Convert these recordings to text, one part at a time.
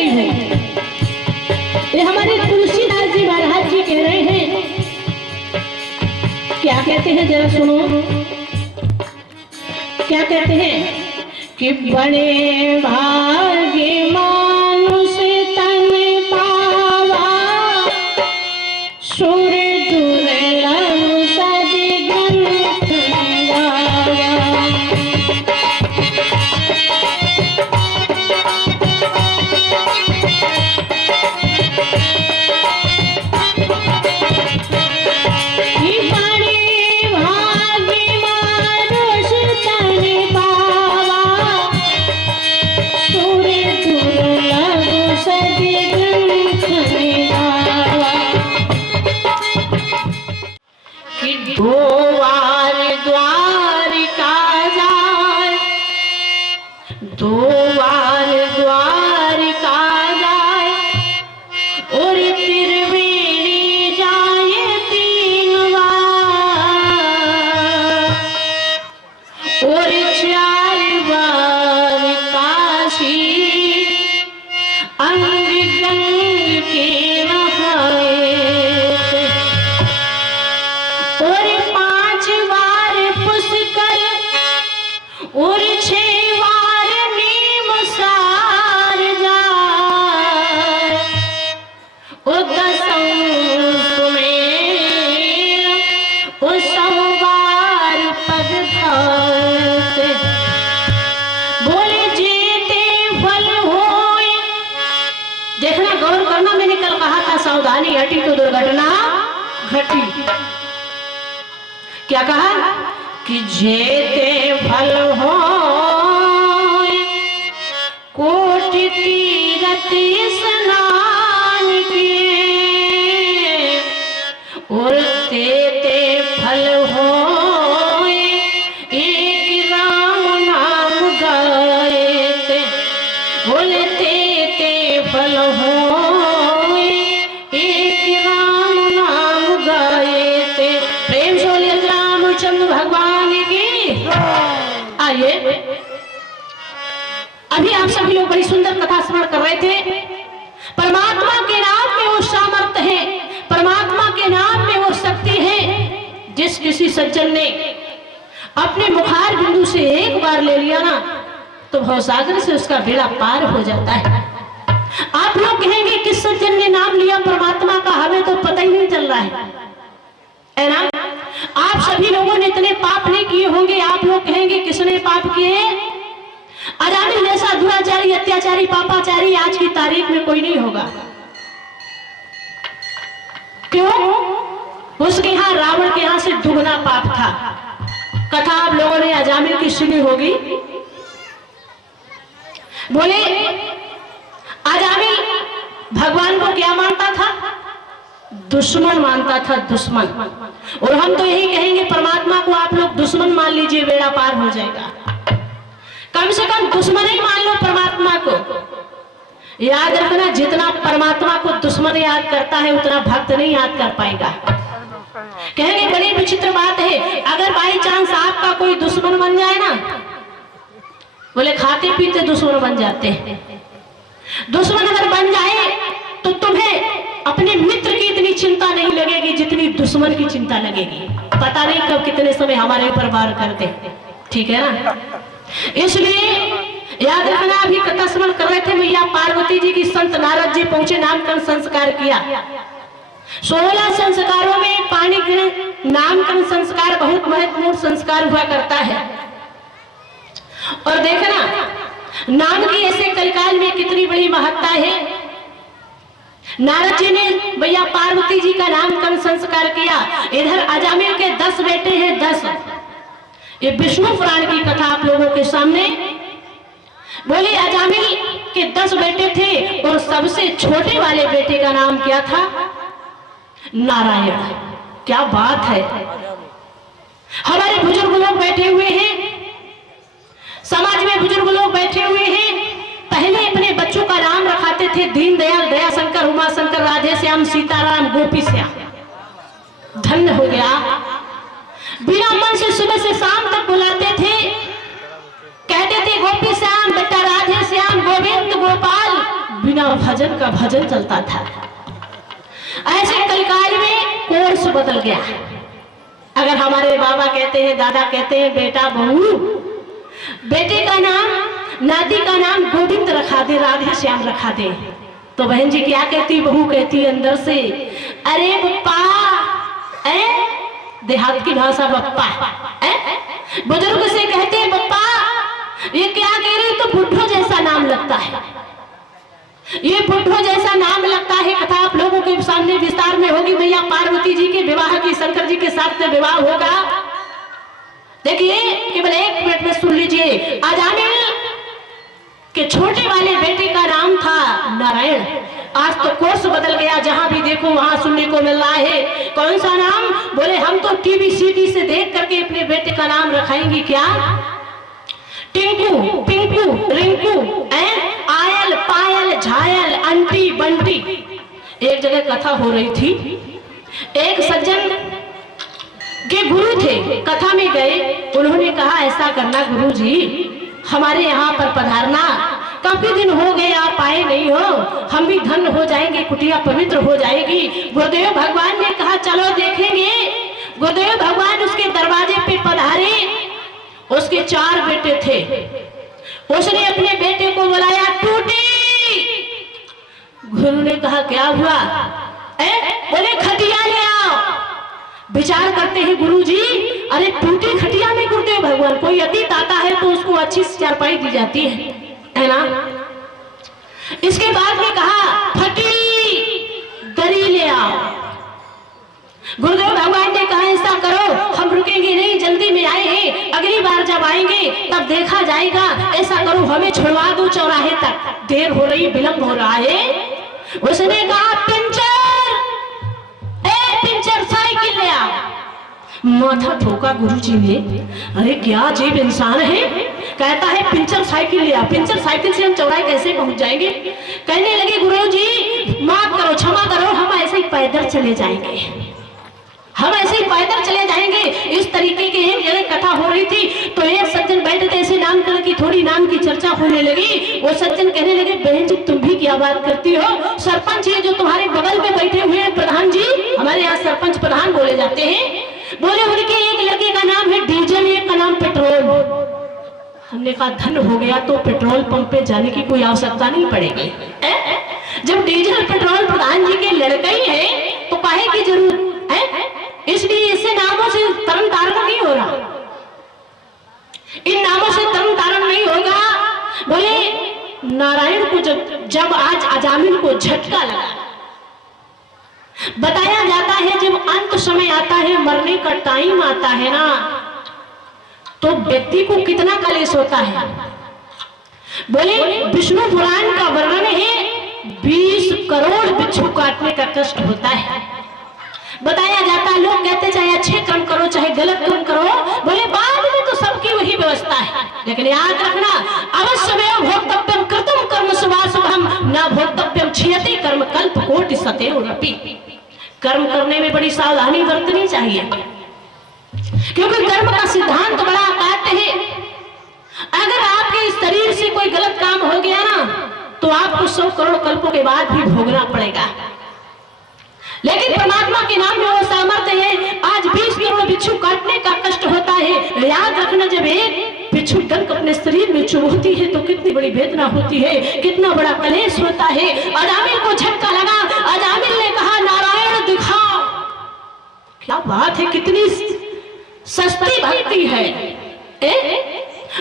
रही हूँ। ये हमारे तुलसीदास जी महाराज जी कह रहे हैं, क्या कहते हैं जरा सुनो। क्या कहते हैं कि बड़े भाग्य मानुष तन पावा, सुर दुर्लभ सद्गुण गावा। दो बार द्वारिका जाए, दो बार द्वारिका जाए, और त्रिवेणी जाए 3 बार, और 4 बार काशी अंग गंग के नहाए, और 5 बार पुष्कर, और 6 बार नीमसार जाए, और 10 में 100 बार पग धरते। बोले जेते फल होए। देखना, गौर करना, मैंने कल कहा था सावधानी हटी तो दुर्घटना घटी। क्या कहा कि जेते फल होए कोटि तीरथ स्नान किए, और तेते फल होए एक राम नाम गाए थे। बोले तेते फल होए एक राम नाम गाए थे। प्रेम से बोलिए रामचंद्र भगवान की। आइए, अभी आप सभी लोग बड़ी सुंदर कथा स्मरण कर रहे थे। परमात्मा के नाम में वो सामर्थ्य है, परमात्मा के नाम में वो शक्ति है। जिस किसी सज्जन ने अपने मुखार बिंदु से एक बार ले लिया ना, तो भवसागर से उसका बेड़ा पार हो जाता है। आप लोग कहेंगे किस सज्जन ने नाम लिया परमात्मा का, हमें तो पता ही नहीं चल रहा है ना। आप सभी लोगों ने इतने पाप नहीं किए होंगे। आप लोग कहेंगे किसने पाप किए? अजामिल जैसा दुराचारी, अत्याचारी, पापाचारी आज की तारीख में कोई नहीं होगा। क्यों? उसके यहाँ, रावण के यहाँ से दुगना पाप था। कथा आप लोगों ने अजामिल की सुनी होगी। बोले अजामिल भगवान को क्या मानता था? दुश्मन मानता था, दुश्मन। और हम तो यही कहेंगे परमात्मा को आप लोग दुश्मन मान लीजिए, बेड़ा पार हो जाएगा। कम से कम दुश्मन ही मान लो परमात्मा को। याद रखना, जितना परमात्मा को दुश्मन याद करता है उतना भक्त नहीं याद कर पाएगा। कहेंगे बड़ी विचित्र बात है, अगर बाई चांस आपका कोई दुश्मन बन जाए ना, बोले खाते पीते दुश्मन बन जाते हैं। दुश्मन अगर बन जाए तो तुम्हें अपने मित्र की इतनी चिंता नहीं लगेगी जितनी दुश्मन की चिंता लगेगी। पता नहीं कब कितने समय हमारे ऊपर वार करते। ठीक है ना? इसलिए याद रखना, अभी कथा स्मरण कर रहे थे, मैया पार्वती जी की संत नारद जी पहुंचे, नामकरण संस्कार किया। 16 संस्कारों में पानी ग्रहण नामकरण संस्कार बहुत महत्वपूर्ण संस्कार हुआ करता है। और देखना, नाम की ऐसे कलिकाल में कितनी बड़ी महत्ता है। नारद जी ने भैया पार्वती जी का नामकरण संस्कार किया। इधर अजामिल के 10 बेटे हैं, 10। ये विष्णु पुराण की कथा आप लोगों के सामने। बोले अजामिल के 10 बेटे थे, और सबसे छोटे वाले बेटे का नाम क्या था? नारायण। क्या बात है। हमारे बुजुर्ग लोग बैठे हुए हैं, समाज में बुजुर्ग लोग बैठे हुए हैं। पहले अपने बच्चों का नाम रखाते थे दीन दयाल, दया शंकर, उमा शंकर, राधे श्याम, सीताराम, गोपी श्याम। धन्य हो गया। बिना मन से सुबह से शाम तक बुलाते थे, कहते थे गोपी श्याम, बेटा राधे श्याम, गोविंद गोपाल, बिना भजन का भजन चलता था। ऐसे कलिकाल में कोर्स बदल गया। अगर हमारे बाबा कहते हैं, दादा कहते हैं बेटा बहू, बेटे का नाम नाती का नाम गोविंद रखा दे, राधे श्याम रखा दे, तो बहन जी क्या कहती, बहू कहती अंदर से, अरे बप्पा, देहात की भाषा बप्पा, बुजुर्ग से कहते हैं बप्पा ये क्या कह रही, तो बुढ़ो जैसा नाम लगता है, ये बुढ़ो जैसा नाम लगता है। कथा आप लोगों के सामने विस्तार में होगी। मैया पार्वती जी के विवाह की शंकर जी के साथ में विवाह होगा। देखिए केवल एक मिनट में सुन लीजिए। अजामिल के छोटे वाले बेटे का नाम था नारायण। आज तो कोर्स बदल गया, जहां भी देखो वहां सुनने को मिल रहा है। कौन सा नाम? बोले हम तो टीवी सीडी से देख करके अपने बेटे का नाम रखाएंगे। क्या? टिंकू, पिंकू, रिंकू, आयल, पायल, झायल, अंटी, बंटी। एक जगह कथा हो रही थी, एक सज्जन के गुरु थे, कथा में गए, उन्होंने कहा ऐसा करना गुरु जी, हमारे यहाँ पर पधारना, काफी दिन हो गए आप आए नहीं हो, हम भी धन्य हो जाएंगे, कुटिया पवित्र हो जाएगी। गुरुदेव भगवान ने कहा चलो देखेंगे। गुरुदेव भगवान उसके दरवाजे पे पधारे। उसके 4 बेटे थे। उसने अपने बेटे को बुलाया, टूटी। गुरु ने कहा क्या हुआ? बोले खटिया ले आओ। विचार करते हैं गुरु जी, अरे टूटी खटिया में गुरुदेव भगवान, कोई अतिथि आता है तो उसको अच्छी चारपाई दी जाती है ना। इसके बाद में कहा फटी दरी ले आओ। गुरुदेव भगवान ने कहा ऐसा करो, हम रुकेंगे नहीं, जल्दी में आए हैं, अगली बार जब आएंगे तब देखा जाएगा। ऐसा करो हमें छुड़वा दो चौराहे तक, देर हो रही, विलंब हो रहा है। उसने कहा पिंचर साइकिल ले आओ। माथा ठोका गुरुजी ने, अरे क्या अजीब इंसान है, कहता है पिंचर साइकिल ले आओ। पिंचर साइकिल से हम चौराहे कैसे पहुंच जाएंगे? कहने लगे गुरुजी माफ करो, क्षमा करो, हम ऐसे ही पैदल चले जाएंगे, हम ऐसे ही पैदल चले जाएंगे। इस तरीके की एक जगह कथा हो रही थी, तो एक सज्जन बैठे थे, ऐसे नामकरण की थोड़ी नाम की चर्चा होने लगी। वो सज्जन कहने लगे बहन जी तुम भी क्या बात करती हो, सरपंच ये जो तुम्हारे बगल में बैठे हुए हैं प्रधान जी, हमारे यहाँ सरपंच प्रधान बोले जाते हैं, बोले उनके एक लड़के का नाम है डीजल, एक का नाम पेट्रोल। हमने कहा धन्य हो गया, तो पेट्रोल पंप पे जाने की कोई आवश्यकता नहीं पड़ेगी। जब डीजल पेट्रोल प्रधान जी के लड़के ही है तो काहे की जरूरत है? इसलिए ऐसे नामों से तरण तारण नहीं हो रहा, इन नामों से तरण तारण नहीं होगा। बोले नारायण को जब आज अजामिल को झटका लगा, बताया जाता है जब अंत समय आता है, मरने का टाइम आता है ना, तो व्यक्ति को कितना कलेश होता है। बोले विष्णु पुराण का वर्णन है 20 करोड़ बिच्छू काटने का कष्ट होता है। बताया जाता है, लोग कहते चाहे अच्छे कर्म करो चाहे गलत कर्म करो, बोले बाद में तो सबकी वही व्यवस्था है, लेकिन याद रखना अवश्यमेव भोक्तव्यम कृतं कर्म शुभाशुभम न भोक्तव्यम क्षीयते कर्म कल्प कोटि सतेरपि। कर्म करने में बड़ी सावधानी बरतनी चाहिए, क्योंकि कर्म का सिद्धांत बड़ा काट है। अगर आपके इस शरीर से कोई गलत काम हो गया ना, तो आपको 100 करोड़ कल्पों के बाद भी भोगना पड़ेगा, लेकिन परमात्मा के नाम में वो सामर्थ्य है। आज 20 करोड़ बिच्छू काटने का कष्ट होता है। याद रखना जब एक बिच्छू डंक अपने शरीर में चुभती है तो कितनी बड़ी वेदना होती है, कितना बड़ा कलेश होता है। अजामिल को झटका लगा, अजामिल ने कहा नारायण दिखाओ। क्या बात है, कितनी सस्ती भक्ति है।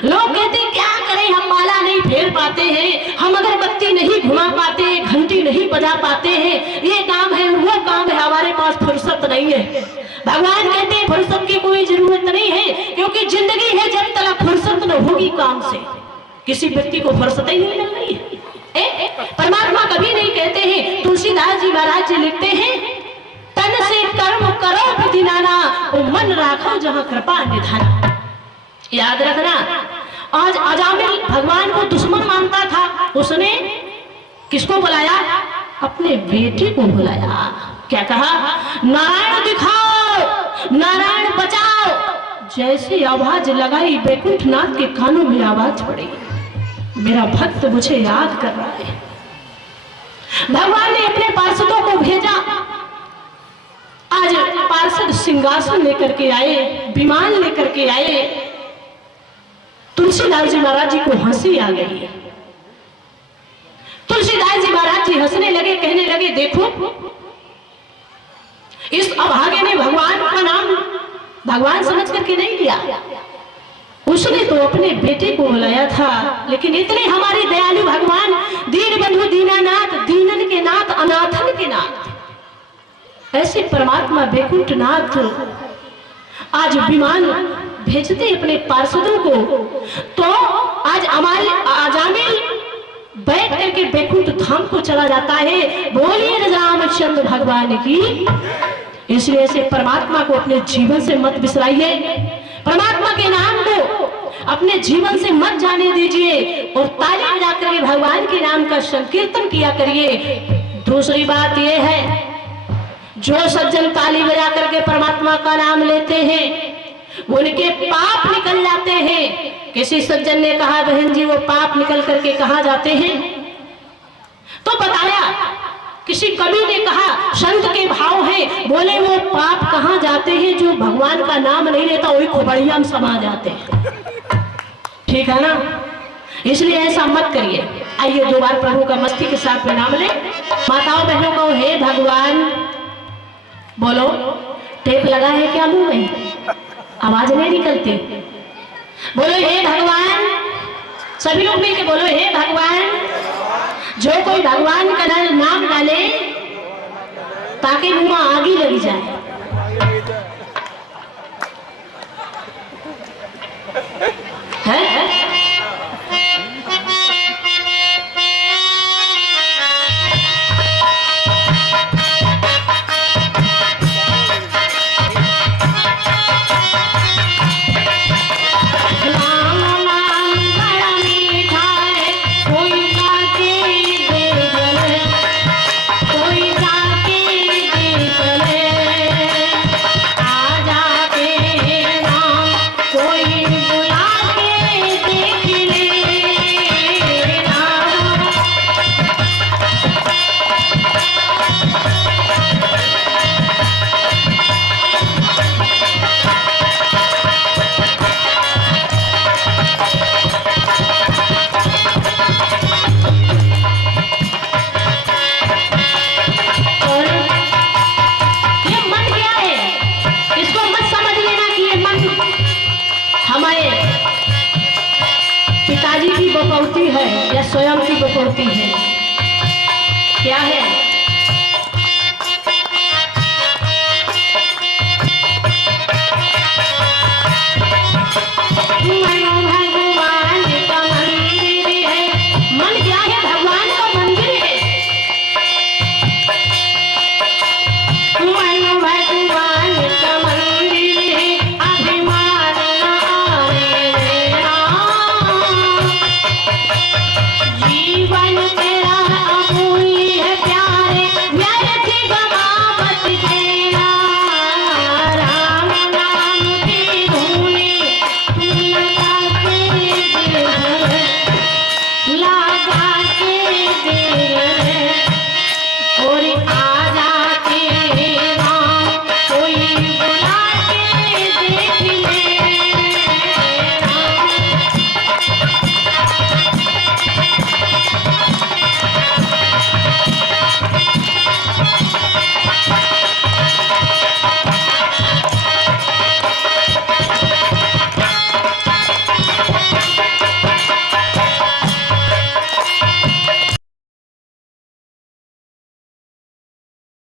लोग कहते क्या करें, हम माला नहीं फेर पाते हैं, हम अगरबत्ती नहीं घुमा पाते, घंटी नहीं बजा पाते हैं, ये काम है वो काम है, हमारे पास फुर्सत नहीं है। भगवान कहते हैं फुर्सत की कोई जरूरत नहीं है, क्योंकि जिंदगी है जब तक फुर्सत न होगी काम से, किसी व्यक्ति को फुर्सत ही नहीं मिल रही है। परमात्मा कभी नहीं कहते हैं। तुलसीदास जी महाराज जी लिखते हैं तन से कर्म करो विधि नाना, मन राखो जहाँ कृपा निधाना। याद रखना, आज अजामिल भगवान को दुश्मन मानता था, उसने किसको बुलाया? अपने बेटे को बुलाया। क्या कहा? नारायण दिखाओ, नारायण बचाओ। जैसे आवाज लगाई बैकुंठनाथ के कानों में आवाज पड़ी, मेरा भक्त मुझे याद कर रहा है, भगवान ने अपने पार्षदों को भेजा। आज पार्षद सिंहासन लेकर के आए, विमान लेकर के आए। तुलसीदास जी महाराज जी को हंसी आ गई। तुलसीदास जी महाराज जी हंसने लगे, कहने लगे, देखो इस अभागे ने भगवान का नाम भगवान समझ करके नहीं लिया। उसने तो अपने बेटे को बुलाया था, लेकिन इतने हमारे दयालु भगवान, दीन बंधु दीनानाथ, दीनन के नाथ, अनाथन के नाथ, ऐसे परमात्मा बैकुंठ नाथ आज विमान भेजते अपने पार्षदों को। तो आज हमारे आजामिल बैठ करके बैकुंठ धाम को चला जाता है। बोलिए रामचंद्र भगवान की। इसलिए ऐसे परमात्मा को अपने जीवन से मत बिसराइए, परमात्मा के नाम को अपने जीवन से मत जाने दीजिए और ताली बजा करके भगवान के नाम का संकीर्तन किया करिए। दूसरी बात यह है, जो सज्जन ताली बजा करके परमात्मा का नाम लेते हैं उनके पाप निकल जाते हैं। किसी सज्जन ने कहा, बहन जी वो पाप निकल करके कहाँ जाते हैं? तो बताया, किसी कवि ने कहा, संत के भाव है, बोले वो पाप कहाँ जाते हैं जो भगवान का नाम नहीं लेता, वही खोपड़िया में समा जाते हैं। ठीक है ना? इसलिए ऐसा मत करिए। आइए दो बार प्रभु का मस्ती के साथ में नाम ले। माताओं बहनों को, हे भगवान बोलो। टेप लगा है क्या मुंह में? आवाज नहीं निकलती। बोलो हे भगवान, सभी लोग मिलकर बोलो, हे भगवान। जो कोई भगवान का नाम डाले ताकि मुंह में आग ही लग जाए। है? पिताजी की बकौती है या स्वयं की बकौती है? क्या है?